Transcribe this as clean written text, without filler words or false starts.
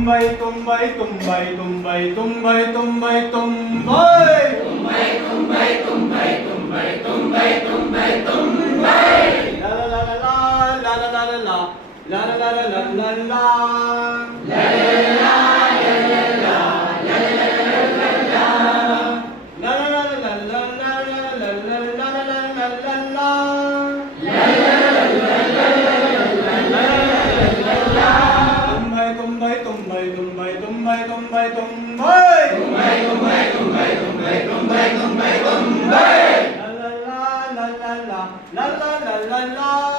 తుంబై తుంబై తుంబై తుంబై తుంబై తుంబై తుంబై తుంబై తుంబై తుంబై తుంబై తుంబై తుంబై తుంబై లా లా లా లా లా లా లా లా లా లా లా లా లా la la la la la